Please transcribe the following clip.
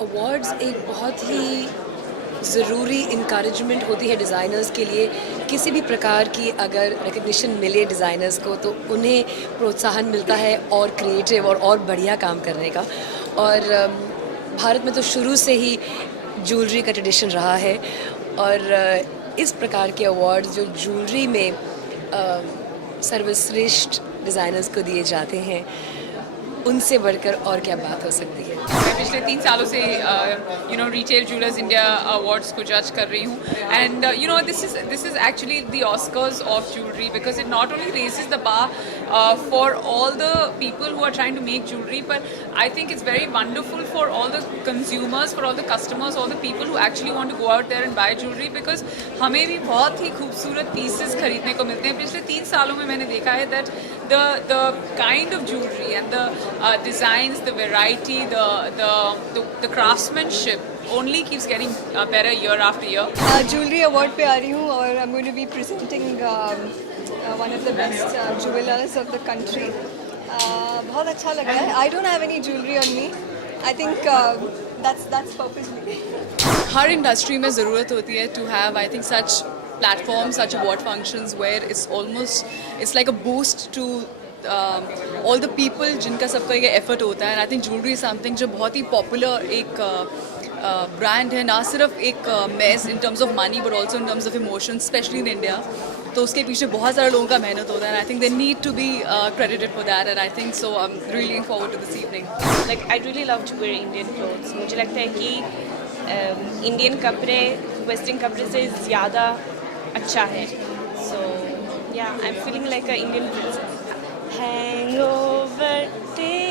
Awards एक बहुत ही ज़रूरी इनकरेजमेंट होती है डिज़ाइनर्स के लिए। किसी भी प्रकार की अगर रिकग्निशन मिले डिज़ाइनर्स को तो उन्हें प्रोत्साहन मिलता है और क्रिएटिव और बढ़िया काम करने का। और भारत में तो शुरू से ही ज्वेलरी का ट्रेडिशन रहा है और इस प्रकार के अवार्ड्स जो ज्वेलरी में सर्वश्रेष्ठ डिज़ाइनर्स को दिए जाते हैं, उनसे बढ़कर और क्या बात हो सकती है। मैं पिछले 3 सालों से रिटेल ज्वेलर्स इंडिया अवार्ड्स को जज कर रही हूँ and this is actually the Oscars of jewellery because it not only raises the bar for all the people who are trying to make jewellery, पर I think it's very wonderful for all the consumers, for all the customers, all the people who actually want to go out there and buy jewellery, because हमें भी बहुत ही खूबसूरत pieces खरीदने को मिलते हैं। पिछले 3 सालों में मैंने देखा है that the kind of jewelry and the designs, the variety, the craftsmanship only keeps getting better year after year. Jewelry award पे आ रही हूँ और I'm going to be presenting one of the best jewelers of the country. बहुत अच्छा लग रहा है. I don't have any jewelry on me. I think that's purposely. Her industry में ज़रूरत होती है to have, I think, such platforms, such award functions where it's like a boost to all the people जिनका सबका ये effort होता है। And I think jewelry is something जो बहुत ही popular एक brand है, ना सिर्फ एक मेज in terms of money but also in terms of emotions, especially in India। तो उसके पीछे बहुत सारे लोगों का मेहनत होता है and I think they need to be credited for that and I think so I'm really looking forward to this evening. Like I really love to wear Indian clothes. मुझे लगता है कि इंडियन कपड़े वेस्टर्न कपड़े से ज़्यादा अच्छा है। So yeah, I'm feeling like an Indian princess. Hangover day.